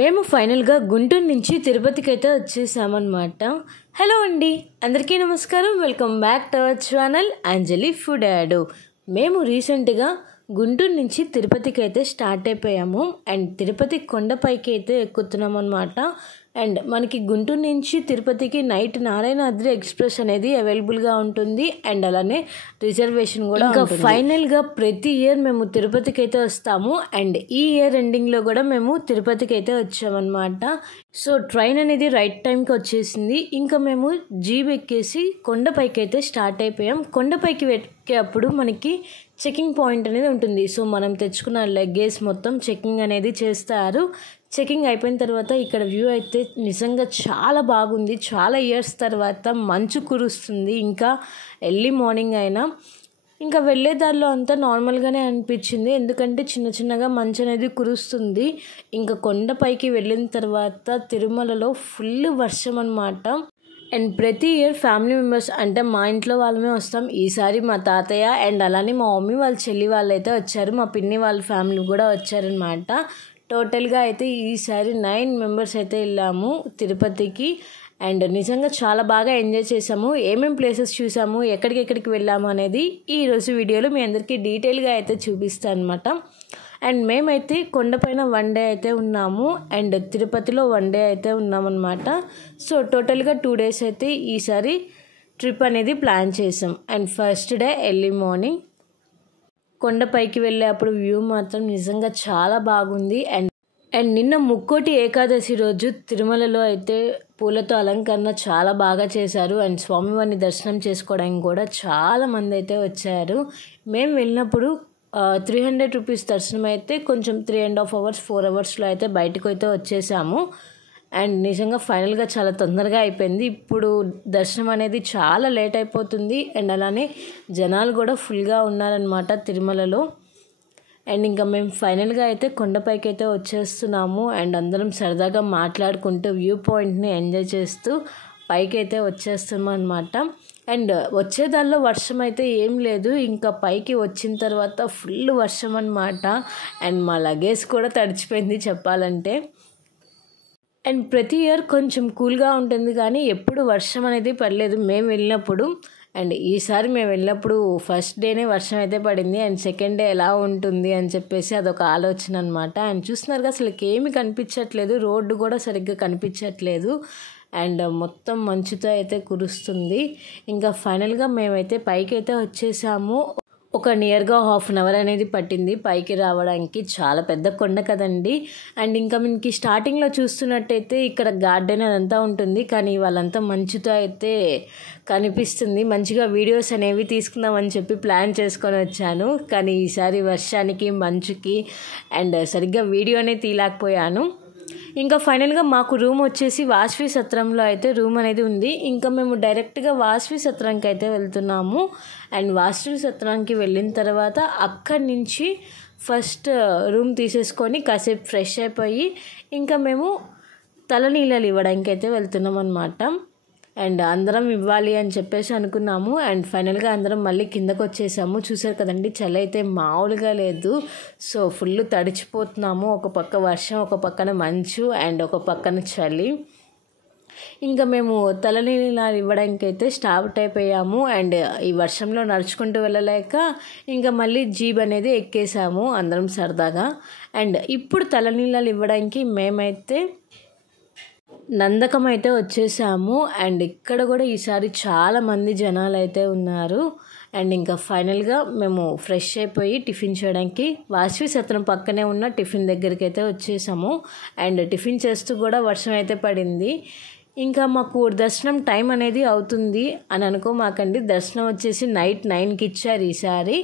మేము ఫైనల్గా గుంటూరు నుంచి తిరుపతికి అయితే వచ్చేసామన్నమాట. హలో అండి, అందరికీ నమస్కారం. Welcome back to our channel Anjali food add. మేము రీసెంట్గా గుంటూరు నుంచి తిరుపతికి అయితే స్టార్ట్ అయిపోయాము. అండ్ తిరుపతి కొండపైకి అయితే ఎక్కుతున్నాం అనమాట. అండ్ మనకి గుంటూరు నుంచి తిరుపతికి నైట్ నారాయణాద్రి ఎక్స్ప్రెస్ అనేది అవైలబుల్గా ఉంటుంది. అండ్ అలానే రిజర్వేషన్ కూడా ఉంటుంది. ఫైనల్గా ప్రతి ఇయర్ మేము తిరుపతికి అయితే వస్తాము. అండ్ ఈ ఇయర్ ఎండింగ్లో కూడా మేము తిరుపతికి అయితే వచ్చామన్నమాట. సో ట్రైన్ అనేది రైట్ టైంకి వచ్చేసింది. ఇంకా మేము జీప్ ఎక్కేసి కొండపైకి అయితే స్టార్ట్ అయిపోయాం. కొండపైకి ఎక్కేటప్పుడు మనకి చెకింగ్ పాయింట్ అనేది ఉంటుంది. సో మనం తెచ్చుకున్న లగేజ్ మొత్తం చెకింగ్ అనేది చేస్తారు. చెకింగ్ అయిపోయిన తర్వాత ఇక్కడ వ్యూ అయితే నిజంగా చాలా బాగుంది. చాలా ఇయర్స్ తర్వాత మంచు కురుస్తుంది. ఇంకా ఎర్లీ మార్నింగ్ అయినా ఇంకా వెళ్ళే దారిలో అంతా నార్మల్గానే అనిపించింది. ఎందుకంటే చిన్న చిన్నగా మంచు అనేది కురుస్తుంది. ఇంకా కొండపైకి వెళ్ళిన తర్వాత తిరుమలలో ఫుల్ వర్షం అన్నమాట. అండ్ ప్రతి ఇయర్ ఫ్యామిలీ మెంబర్స్ అంటే మా ఇంట్లో వాళ్ళమే వస్తాం. ఈసారి మా తాతయ్య అండ్ అలానే మా మమ్మీ వాళ్ళ చెల్లి వాళ్ళు అయితే వచ్చారు. మా పిన్ని వాళ్ళ ఫ్యామిలీ కూడా వచ్చారనమాట. టోటల్గా అయితే ఈసారి 9 మెంబర్స్ అయితే వెళ్ళాము తిరుపతికి. అండ్ నిజంగా చాలా బాగా ఎంజాయ్ చేసాము. ఏమేం ప్లేసెస్ చూసాము, ఎక్కడికెక్కడికి వెళ్ళాము అనేది ఈరోజు వీడియోలో మీ అందరికీ డీటెయిల్గా అయితే చూపిస్తాను అనమాట. అండ్ మేమైతే కొండపైన 1 డే అయితే ఉన్నాము. అండ్ తిరుపతిలో 1 డే అయితే ఉన్నామన్నమాట. సో టోటల్గా 2 డేస్ అయితే ఈసారి ట్రిప్ అనేది ప్లాన్ చేసాం. And first day early morning కొండపైకి వెళ్ళేప్పుడు వ్యూ మాత్రం నిజంగా చాలా బాగుంది. అండ్ నిన్న ముక్కోటి ఏకాదశి రోజు తిరుమలలో అయితే పూలతో అలంకరణ చాలా బాగా చేశారు. అండ్ స్వామివారిని దర్శనం చేసుకోవడానికి కూడా చాలా మంది అయితే వచ్చారు. మేము వెళ్ళినప్పుడు 300 రూపీస్ దర్శనం అయితే కొంచెం 3.5 hours 4 hours అయితే బయటకు అయితే వచ్చేసాము. అండ్ నిజంగా ఫైనల్గా చాలా తొందరగా అయిపోయింది. ఇప్పుడు దర్శనం అనేది చాలా లేట్ అయిపోతుంది. అండ్ అలానే జనాలు కూడా ఫుల్గా ఉన్నారనమాట తిరుమలలో. అండ్ ఇంకా మేము ఫైనల్గా అయితే కొండపైకి అయితే వచ్చేస్తున్నాము. అండ్ అందరం సరదాగా మాట్లాడుకుంటూ వ్యూ పాయింట్ని ఎంజాయ్ చేస్తూ పైకి అయితే వచ్చేస్తున్నాం అనమాట. అండ్ వచ్చేదాల్లో వర్షం అయితే ఏం లేదు. ఇంకా పైకి వచ్చిన తర్వాత ఫుల్ వర్షం అనమాట. అండ్ మా లగేజ్ కూడా తడిచిపోయింది చెప్పాలంటే. అండ్ ప్రతి ఇయర్ కొంచెం కూల్గా ఉంటుంది కానీ ఎప్పుడు వర్షం అనేది పడలేదు మేము వెళ్ళినప్పుడు. అండ్ ఈసారి మేము వెళ్ళినప్పుడు ఫస్ట్ డేనే వర్షం అయితే పడింది. అండ్ సెకండ్ డే ఎలా ఉంటుంది అని చెప్పేసి అదొక ఆలోచన అనమాట. అండ్ చూస్తున్నారుగా అసలు ఏమీ కనిపించట్లేదు, రోడ్డు కూడా సరిగ్గా కనిపించట్లేదు. అండ్ మొత్తం మంచుతో అయితే కురుస్తుంది. ఇంకా ఫైనల్గా మేమైతే పైకి అయితే వచ్చేసాము. ఒక నియర్గా 1/2 hour అనేది పట్టింది పైకి రావడానికి. చాలా పెద్ద కొండ కదండి. అండ్ ఇంకా మనకి స్టార్టింగ్లో చూస్తున్నట్టయితే ఇక్కడ గార్డెన్ అదంతా ఉంటుంది. కానీ వాళ్ళంతా మంచుతో అయితే కనిపిస్తుంది. మంచిగా వీడియోస్ అనేవి తీసుకుందామని చెప్పి ప్లాన్ చేసుకొని వచ్చాను. కానీ ఈసారి వర్షానికి మంచుకి అండ్ సరిగ్గా వీడియో అనేది తీయలేకపోయాను. ఇంకా ఫైనల్గా మాకు రూమ్ వచ్చేసి వాసవి సత్రంలో అయితే రూమ్ అనేది ఉంది. ఇంకా మేము డైరెక్ట్గా వాసవి సత్రానికి అయితే వెళ్తున్నాము. అండ్ వాసవి సత్రానికి వెళ్ళిన తర్వాత అక్కడి నుంచి ఫస్ట్ రూమ్ తీసేసుకొని కాసేపు ఫ్రెష్ అయిపోయి ఇంకా మేము తలనీళ్ళలు ఇవ్వడానికి అయితే వెళ్తున్నాం అన్నమాట. అండ్ అందరం ఇవ్వాలి అని చెప్పేసి అనుకున్నాము. అండ్ ఫైనల్గా అందరం మళ్ళీ కిందకు వచ్చేసాము. చూసారు కదండి, చలి అయితే మామూలుగా లేదు. సో ఫుల్ తడిచిపోతున్నాము. ఒక పక్క వర్షం, ఒక పక్కన మంచు అండ్ ఒక పక్కన చలి. ఇంకా మేము తలనీళ్ళు ఇవ్వడానికి అయితే స్టార్ట్ అయిపోయాము. అండ్ ఈ వర్షంలో నడుచుకుంటూ వెళ్ళలేక ఇంకా మళ్ళీ జీప్ అనేది ఎక్కేసాము అందరం సరదాగా. అండ్ ఇప్పుడు తలనీళ్ళు ఇవ్వడానికి మేమైతే నందకం అయితే వచ్చేసాము. అండ్ ఇక్కడ కూడా ఈసారి చాలామంది జనాలు అయితే ఉన్నారు. అండ్ ఇంకా ఫైనల్గా మేము ఫ్రెష్ అయిపోయి టిఫిన్ చేయడానికి వాసవి సత్రం పక్కనే ఉన్న టిఫిన్ దగ్గరికి అయితే వచ్చేసాము. అండ్ టిఫిన్ చేస్తూ కూడా వర్షం అయితే పడింది. ఇంకా మాకు దర్శనం టైం అనేది అవుతుంది అని అనుకోమాకండి. దర్శనం వచ్చేసి నైట్ 9కి ఇచ్చారు ఈసారి.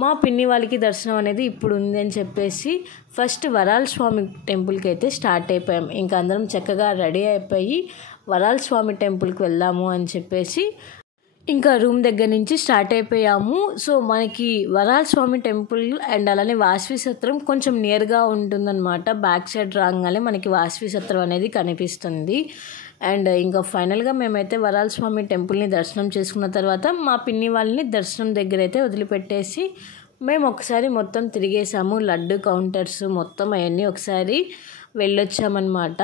మా పిన్ని వాళ్ళకి దర్శనం అనేది ఇప్పుడు ఉంది అని చెప్పేసి ఫస్ట్ వరాల స్వామి టెంపుల్కి అయితే స్టార్ట్ అయిపోయాం. ఇంకా అందరం చక్కగా రెడీ అయిపోయి వరాల స్వామి టెంపుల్కి వెళ్దాము అని చెప్పేసి ఇంకా రూమ్ దగ్గర నుంచి స్టార్ట్ అయిపోయాము. సో మనకి వరాల స్వామి టెంపుల్ అండ్ అలానే వాసవి సత్రం కొంచెం నియర్గా ఉంటుందన్నమాట. బ్యాక్ సైడ్ రాగానే మనకి వాసవి సత్రం అనేది కనిపిస్తుంది. అండ్ ఇంకా ఫైనల్గా మేమైతే వరాల స్వామి టెంపుల్ని దర్శనం చేసుకున్న తర్వాత మా పిన్ని వాళ్ళని దర్శనం దగ్గర అయితే వదిలిపెట్టేసి మేము ఒకసారి మొత్తం తిరిగేసాము. లడ్డు కౌంటర్స్ మొత్తం అవన్నీ ఒకసారి వెళ్ళొచ్చామన్నమాట.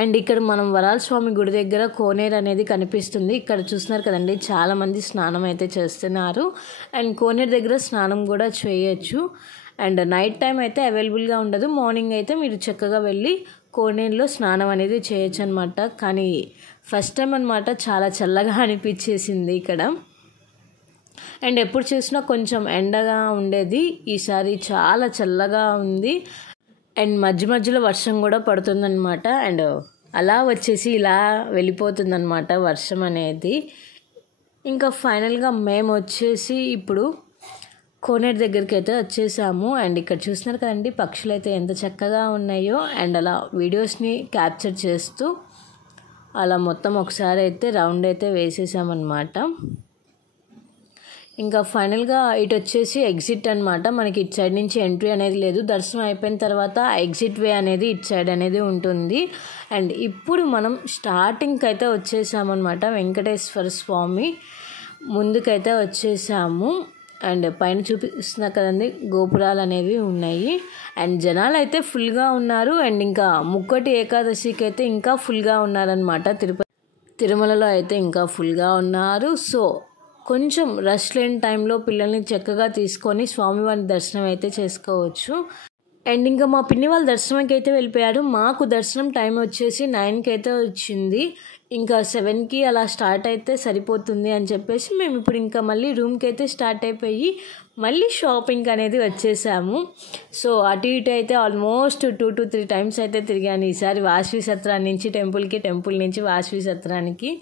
అండ్ ఇక్కడ మనం వరాల స్వామి గుడి దగ్గర కోనేరు అనేది కనిపిస్తుంది. ఇక్కడ చూస్తున్నారు కదండి, చాలామంది స్నానం అయితే చేస్తున్నారు. అండ్ కోనేరు దగ్గర స్నానం కూడా చేయొచ్చు. అండ్ నైట్ టైం అయితే అవైలబుల్గా ఉండదు. మార్నింగ్ అయితే మీరు చక్కగా వెళ్ళి కోనేరులో స్నానం అనేది చేయొచ్చు అనమాట. కానీ ఫస్ట్ టైం అనమాట, చాలా చల్లగా అనిపించేసింది ఇక్కడ. అండ్ ఎప్పుడు చూసినా కొంచెం ఎండగా ఉండేది, ఈసారి చాలా చల్లగా ఉంది. అండ్ మధ్య మధ్యలో వర్షం కూడా పడుతుందన్నమాట. అండ్ అలా వచ్చేసి ఇలా వెళ్ళిపోతుందన్నమాట వర్షం అనేది. ఇంకా ఫైనల్గా మేము వచ్చేసి ఇప్పుడు కోనేరు దగ్గరికి అయితే వచ్చేసాము. అండ్ ఇక్కడ చూస్తున్నారు కదండి, పక్షులు అయితే ఎంత చక్కగా ఉన్నాయో. అండ్ అలా వీడియోస్ని క్యాప్చర్ చేస్తూ అలా మొత్తం ఒకసారి అయితే రౌండ్ అయితే వేసేసామన్నమాట. ఇంకా ఫైనల్గా ఇటు వచ్చేసి ఎగ్జిట్ అనమాట. మనకి ఇటు సైడ్ నుంచి ఎంట్రీ అనేది లేదు. దర్శనం అయిపోయిన తర్వాత ఎగ్జిట్ వే అనేది ఇటు సైడ్ అనేది ఉంటుంది. అండ్ ఇప్పుడు మనం స్టార్టింగ్కి అయితే వచ్చేసామన్నమాట. వెంకటేశ్వర స్వామి ముందుకైతే వచ్చేసాము. అండ్ పైన చూపిస్తున్నా కదండి, గోపురాలు అనేవి ఉన్నాయి. అండ్ జనాలు అయితే ఫుల్గా ఉన్నారు. అండ్ ఇంకా ముక్కోటి ఏకాదశికి అయితే ఇంకా ఫుల్గా ఉన్నారనమాట. తిరుమలలో అయితే ఇంకా ఫుల్గా ఉన్నారు. సో కొంచెం రష్ లేని టైంలో పిల్లల్ని చక్కగా తీసుకొని స్వామివారి దర్శనం అయితే చేసుకోవచ్చు. అండ్ ఇంకా మా పిన్ని వాళ్ళ దర్శనంకి అయితే వెళ్ళిపోయారు. మాకు దర్శనం టైం వచ్చేసి 9కి అయితే వచ్చింది. ఇంకా 7కి అలా స్టార్ట్ అయితే సరిపోతుంది అని చెప్పేసి మేము ఇప్పుడు ఇంకా మళ్ళీ రూమ్కి అయితే స్టార్ట్ అయిపోయి మళ్ళీ షాపింగ్ అనేది వచ్చేసాము. సో అటు ఇటు అయితే ఆల్మోస్ట్ 2 to 3 టైమ్స్ అయితే తిరిగాను ఈసారి. వాసవి సత్రాన్ని నుంచి టెంపుల్కి, టెంపుల్ నుంచి వాసవి సత్రానికి.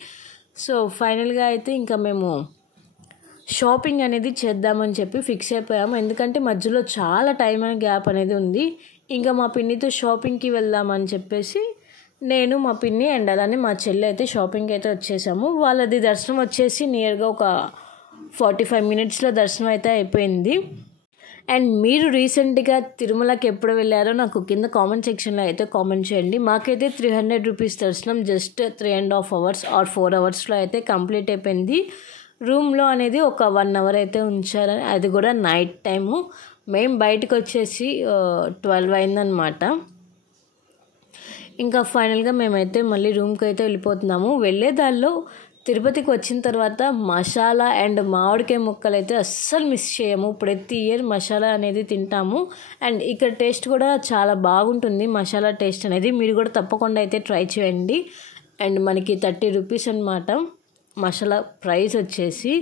సో ఫైనల్గా అయితే ఇంకా మేము షాపింగ్ అనేది చేద్దామని చెప్పి ఫిక్స్ అయిపోయాము. ఎందుకంటే మధ్యలో చాలా టైం అండ్ గ్యాప్ అనేది ఉంది. ఇంకా మా పిన్నితో షాపింగ్కి వెళ్దామని చెప్పేసి నేను, మా పిన్ని అండ్ అలానే మా చెల్లి అయితే షాపింగ్కి అయితే వచ్చేసాము. వాళ్ళది దర్శనం వచ్చేసి నియర్గా ఒక 45 మినిట్స్లో దర్శనం అయితే అయిపోయింది. అండ్ మీరు రీసెంట్గా తిరుమలకి ఎప్పుడు వెళ్ళారో నాకు కింద కామెంట్ సెక్షన్లో అయితే కామెంట్ చేయండి. మాకైతే 300 రూపీస్ దర్శనం జస్ట్ 3.5 hours ఆర్ 4 hours అయితే కంప్లీట్ అయిపోయింది. రూమ్లో అనేది ఒక 1 hour అయితే ఉంచారు, అది కూడా నైట్ టైము. మేము బయటకు వచ్చేసి 12 అయిందనమాట. ఇంకా ఫైనల్గా మేమైతే మళ్ళీ రూమ్కి అయితే వెళ్ళిపోతున్నాము. వెళ్ళేదాల్లో తిరుపతికి వచ్చిన తర్వాత మసాలా అండ్ మామిడికాయ ముక్కలు అయితే అస్సలు మిస్ చేయము. ప్రతి ఇయర్ మసాలా అనేది తింటాము. అండ్ ఇక్కడ టేస్ట్ కూడా చాలా బాగుంటుంది, మసాలా టేస్ట్ అనేది. మీరు కూడా తప్పకుండా అయితే ట్రై చేయండి. అండ్ మనకి 30 రూపీస్ అనమాట మసాలా ప్రైస్ వచ్చేసి.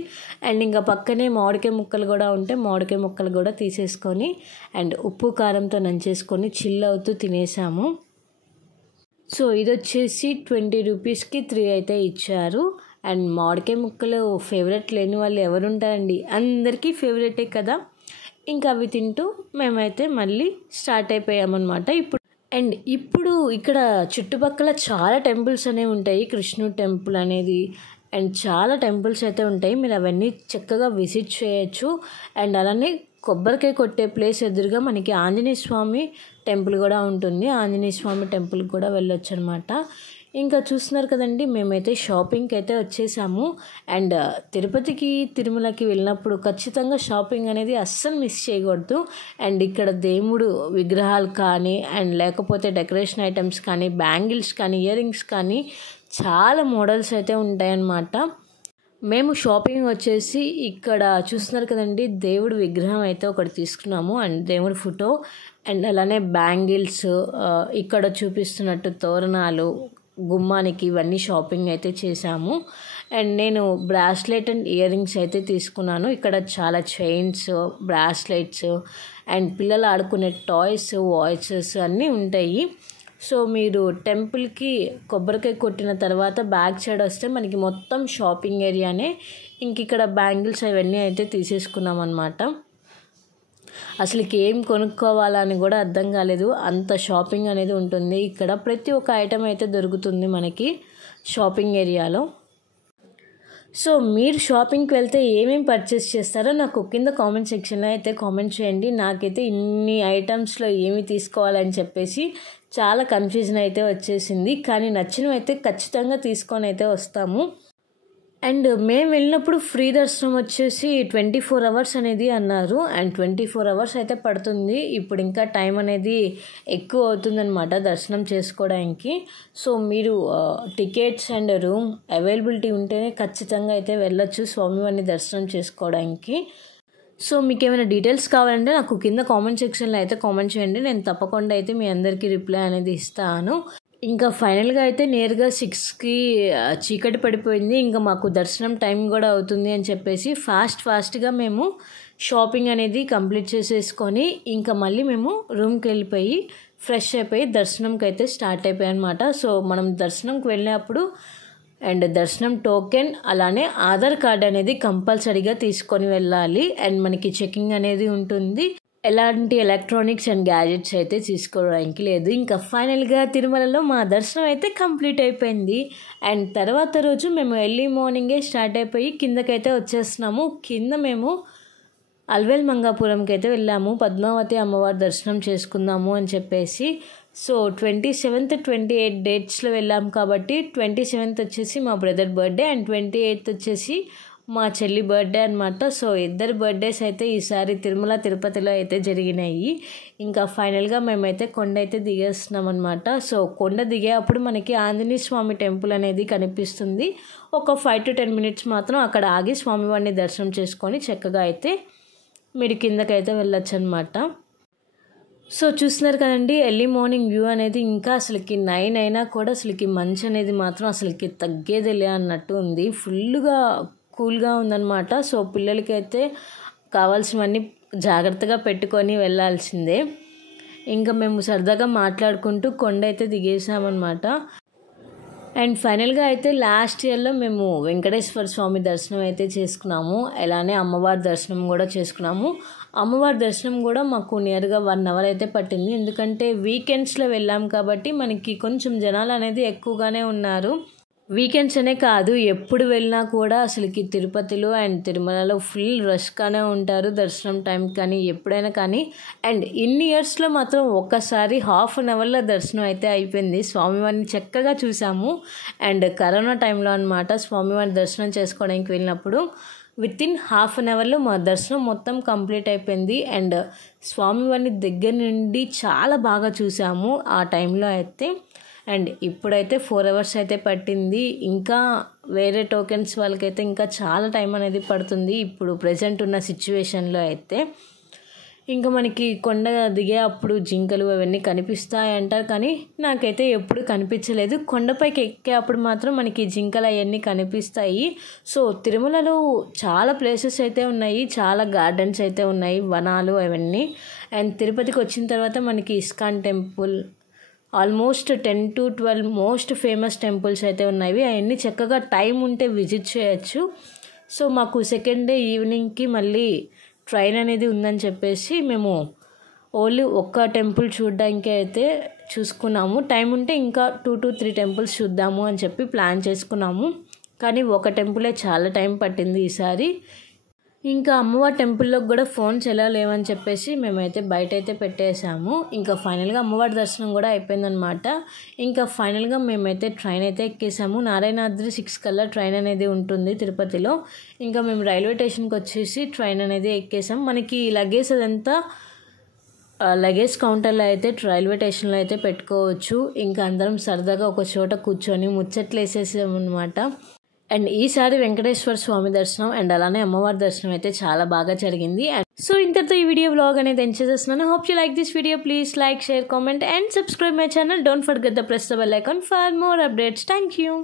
అండ్ ఇంకా పక్కనే మామిడికాయ ముక్కలు కూడా ఉంటే మామిడికాయ ముక్కలు కూడా తీసేసుకొని అండ్ ఉప్పు కారంతో నంచేసుకొని చిల్ అవుతూ తినేసాము. సో ఇది వచ్చేసి 20 రూపీస్కి 3 అయితే ఇచ్చారు. అండ్ మామిడికాయ ముక్కలు ఫేవరెట్ లేని వాళ్ళు ఎవరుంటారండి, అందరికీ ఫేవరెటే కదా. ఇంకా అవి తింటూ మేమైతే మళ్ళీ స్టార్ట్ అయిపోయామన్నమాట. ఇప్పుడు ఇక్కడ చుట్టుపక్కల చాలా టెంపుల్స్ అనేవి ఉంటాయి. కృష్ణుడు టెంపుల్ అనేది అండ్ చాలా టెంపుల్స్ అయితే ఉంటాయి. మీరు అవన్నీ చక్కగా విజిట్ చేయొచ్చు. అండ్ అలానే కొబ్బరికాయ కొట్టే ప్లేస్ ఎదురుగా మనకి ఆంజనేయ స్వామి టెంపుల్ కూడా ఉంటుంది. ఆంజనేయ స్వామి టెంపుల్కి కూడా వెళ్ళొచ్చు అనమాట. ఇంకా చూస్తున్నారు కదండి, మేమైతే షాపింగ్కి అయితే వచ్చేసాము. అండ్ తిరుపతికి, తిరుమలకి వెళ్ళినప్పుడు ఖచ్చితంగా షాపింగ్ అనేది అస్సలు మిస్ చేయకూడదు. అండ్ ఇక్కడ దేవుడు విగ్రహాలు కానీ అండ్ లేకపోతే డెకరేషన్ ఐటమ్స్ కానీ, బ్యాంగిల్స్ కానీ, ఇయర్ రింగ్స్ కానీ చాలా మోడల్స్ అయితే ఉంటాయన్నమాట. మేము షాపింగ్ వచ్చేసి ఇక్కడ చూస్తున్నారు కదండి, దేవుడి విగ్రహం అయితే ఒకటి తీసుకున్నాము. అండ్ దేవుడి ఫోటో అండ్ అలానే బ్యాంగిల్స్, ఇక్కడ చూపిస్తున్నట్టు తోరణాలు గుమ్మానికి, ఇవన్నీ షాపింగ్ అయితే చేశాము. అండ్ నేను బ్రాస్లెట్ అండ్ ఇయర్ రింగ్స్ అయితే తీసుకున్నాను. ఇక్కడ చాలా చైన్స్, బ్రాస్లెట్స్ అండ్ పిల్లలు ఆడుకునే టాయ్స్, వాచెస్ అన్నీ ఉంటాయి. సో మీరు టెంపుల్కి కొబ్బరికాయ కొట్టిన తర్వాత బ్యాక్ సైడ్ వస్తే మనకి మొత్తం షాపింగ్ ఏరియానే. ఇంక ఇక్కడ బ్యాంగిల్స్ అవన్నీ అయితే తీసేసుకున్నాం అనమాట. అసలుకి ఏం కొనుక్కోవాలని కూడా అర్థం కాలేదు, అంత షాపింగ్ అనేది ఉంటుంది ఇక్కడ. ప్రతి ఒక్క ఐటెం అయితే దొరుకుతుంది మనకి షాపింగ్ ఏరియాలో. సో మీరు షాపింగ్కి వెళ్తే ఏమేమి పర్చేస్ చేస్తారో నాకు కింద కామెంట్ సెక్షన్లో అయితే కామెంట్ చేయండి. నాకైతే ఇన్ని ఐటమ్స్లో ఏమి తీసుకోవాలని చెప్పేసి చాలా కన్ఫ్యూజన్ అయితే వచ్చేసింది. కానీ నచ్చినవి అయితే ఖచ్చితంగా తీసుకొని అయితే వస్తాము. అండ్ మేము వెళ్ళినప్పుడు ఫ్రీ దర్శనం వచ్చేసి 24 అవర్స్ అనేది అన్నారు. అండ్ 24 అవర్స్ అయితే పడుతుంది. ఇప్పుడు ఇంకా టైం అనేది ఎక్కువ అవుతుందన్నమాట దర్శనం చేసుకోవడానికి. సో మీరు టికెట్స్ అండ్ రూమ్ అవైలబిలిటీ ఉంటేనే ఖచ్చితంగా అయితే వెళ్ళొచ్చు స్వామివారిని దర్శనం చేసుకోవడానికి. సో మీకు ఏమైనా డీటెయిల్స్ కావాలంటే నాకు కింద కామెంట్ సెక్షన్లో అయితే కామెంట్ చేయండి. నేను తప్పకుండా అయితే మీ అందరికీ రిప్లై అనేది ఇస్తాను. ఇంకా ఫైనల్గా అయితే నేరుగా 6కి చీకటి పడిపోయింది. ఇంకా మాకు దర్శనం టైం కూడా అవుతుంది అని చెప్పేసి ఫాస్ట్గా మేము షాపింగ్ అనేది కంప్లీట్ చేసేసుకొని ఇంకా మళ్ళీ మేము రూమ్కి వెళ్ళిపోయి ఫ్రెష్ అయిపోయి దర్శనంకి అయితే స్టార్ట్ అయిపోయాయి అనమాట. సో మనం దర్శనంకి వెళ్ళినప్పుడు అండ్ దర్శనం టోకెన్ అలానే ఆధార్ కార్డ్ అనేది కంపల్సరీగా తీసుకొని వెళ్ళాలి. అండ్ మనకి చెకింగ్ అనేది ఉంటుంది. ఎలాంటి ఎలక్ట్రానిక్స్ అండ్ గ్యాజెట్స్ అయితే తీసుకోవడానికి లేదు. ఇంకా ఫైనల్గా తిరుమలలో మా దర్శనం అయితే కంప్లీట్ అయిపోయింది. అండ్ తర్వాత రోజు మేము ఎర్లీ మార్నింగే స్టార్ట్ అయిపోయి కిందకైతే వచ్చేస్తున్నాము. కింద మేము అల్వేల్ మంగాపురంకి అయితే వెళ్ళాము. పద్మావతి అమ్మవారి దర్శనం చేసుకుందాము అని చెప్పేసి. సో 27th 28 డేట్స్లో వెళ్ళాము కాబట్టి 27th వచ్చేసి మా బ్రదర్ బర్త్డే అండ్ 28th వచ్చేసి మా చెల్లి బర్త్డే అనమాట. సో ఇద్దరు బర్త్డేస్ అయితే ఈసారి తిరుమల తిరుపతిలో అయితే జరిగినాయి. ఇంకా ఫైనల్గా మేమైతే కొండ అయితే దిగేస్తున్నాం అనమాట. సో కొండ దిగేటప్పుడు మనకి ఆంజనేయ స్వామి టెంపుల్ అనేది కనిపిస్తుంది. ఒక 5 to 10 minutes మాత్రం అక్కడ ఆగి స్వామివారిని దర్శనం చేసుకొని చక్కగా అయితే మీరు కిందకైతే వెళ్ళొచ్చు అనమాట. సో చూస్తున్నారు కదండి, ఎర్లీ మార్నింగ్ వ్యూ అనేది ఇంకా అసలుకి 9 అయినా కూడా అసలుకి మంచు అనేది మాత్రం అసలుకి తగ్గేదిలే అన్నట్టు ఉంది. ఫుల్గా కూల్గా ఉందన్నమాట. సో పిల్లలకి అయితే కావాల్సినవన్నీ జాగ్రత్తగా పెట్టుకొని వెళ్ళాల్సిందే. ఇంకా మేము సరదాగా మాట్లాడుకుంటూ కొండ అయితే దిగేసామన్నమాట. అండ్ ఫైనల్గా అయితే లాస్ట్ ఇయర్లో మేము వెంకటేశ్వర స్వామి దర్శనం అయితే చేసుకున్నాము. అలానే అమ్మవారి దర్శనం కూడా చేసుకున్నాము. అమ్మవారి దర్శనం కూడా మాకు నియర్గా 1 hour అయితే పట్టింది. ఎందుకంటే వీకెండ్స్లో వెళ్ళాం కాబట్టి మనకి కొంచెం జనాలు అనేది ఎక్కువగానే ఉన్నారు. వీకెండ్స్ అనే కాదు, ఎప్పుడు వెళ్ళినా కూడా అసలుకి తిరుపతిలో అండ్ తిరుమలలో ఫుల్ రష్గానే ఉంటారు దర్శనం టైం కానీ ఎప్పుడైనా కానీ. అండ్ ఇన్ని ఇయర్స్లో మాత్రం ఒక్కసారి 1/2 hourలో దర్శనం అయితే అయిపోయింది. స్వామివారిని చక్కగా చూసాము. అండ్ కరోనా టైంలో అనమాట స్వామివారి దర్శనం చేసుకోవడానికి వెళ్ళినప్పుడు వితిన్ 1/2 hourలో మా దర్శనం మొత్తం కంప్లీట్ అయిపోయింది. అండ్ స్వామివారిని దగ్గర నుండి చాలా బాగా చూసాము ఆ టైంలో అయితే. అండ్ ఇప్పుడైతే 4 hours అయితే పట్టింది. ఇంకా వేరే టోకెన్స్ వాళ్ళకైతే ఇంకా చాలా టైం అనేది పడుతుంది ఇప్పుడు ప్రజెంట్ ఉన్న సిచ్యువేషన్లో అయితే. ఇంకా మనకి కొండ దిగే అప్పుడు జింకలు అవన్నీ కనిపిస్తాయి అంటారు, కానీ నాకైతే ఎప్పుడు కనిపించలేదు. కొండపైకి ఎక్కే అప్పుడు మాత్రం మనకి జింకలు అవన్నీ కనిపిస్తాయి. సో తిరుమలలో చాలా ప్లేసెస్ అయితే ఉన్నాయి, చాలా గార్డెన్స్ అయితే ఉన్నాయి, వనాలు అవన్నీ. అండ్ తిరుపతికి వచ్చిన తర్వాత మనకి ISKCON temple, almost 10 to 12 most famous temples అయితే ఉన్నాయి. అవన్నీ చక్కగా టైం ఉంటే విజిట్ చేయొచ్చు. సో మాకు సెకండ్ డే ఈవినింగ్కి మళ్ళీ ట్రైన్ అనేది ఉందని చెప్పేసి మేము ఓన్లీ ఒక్క టెంపుల్ చూడడానికి అయితే చూసుకున్నాము. టైం ఉంటే ఇంకా 2 to 3 టెంపుల్స్ చూద్దాము అని చెప్పి ప్లాన్ చేసుకున్నాము. కానీ ఒక టెంపులే చాలా టైం పట్టింది ఈసారి. ఇంకా అమ్మవారి టెంపుల్లోకి కూడా ఫోన్స్ ఎలా లేవని చెప్పేసి మేమైతే బయట అయితే పెట్టేసాము. ఇంకా ఫైనల్గా అమ్మవారి దర్శనం కూడా అయిపోయిందనమాట. ఇంకా ఫైనల్గా మేమైతే ట్రైన్ అయితే ఎక్కేసాము. నారాయణాద్రి 6 కల్లా ట్రైన్ అనేది ఉంటుంది తిరుపతిలో. ఇంకా మేము రైల్వే స్టేషన్కి వచ్చేసి ట్రైన్ అనేది ఎక్కేసాం. మనకి లగేజ్ అదంతా లగేజ్ కౌంటర్లో అయితే రైల్వే స్టేషన్లో అయితే పెట్టుకోవచ్చు. ఇంకా అందరం సరదాగా ఒక చోట కూర్చొని ముచ్చట్లు వేసేసామన్నమాట. అండ్ ఈసారి వెంకటేశ్వర స్వామి దర్శనం అండ్ అలానే అమ్మవారి దర్శనం అయితే చాలా బాగా జరిగింది. అండ్ సో ఇంతటితో ఈ వీడియో వ్లాగ్ అనేది ఎండ్ చేసేస్తున్నాను. Hope you like this video. Please like, share, comment and subscribe my channel. Don't forget the press the bell icon for more updates. Thank you.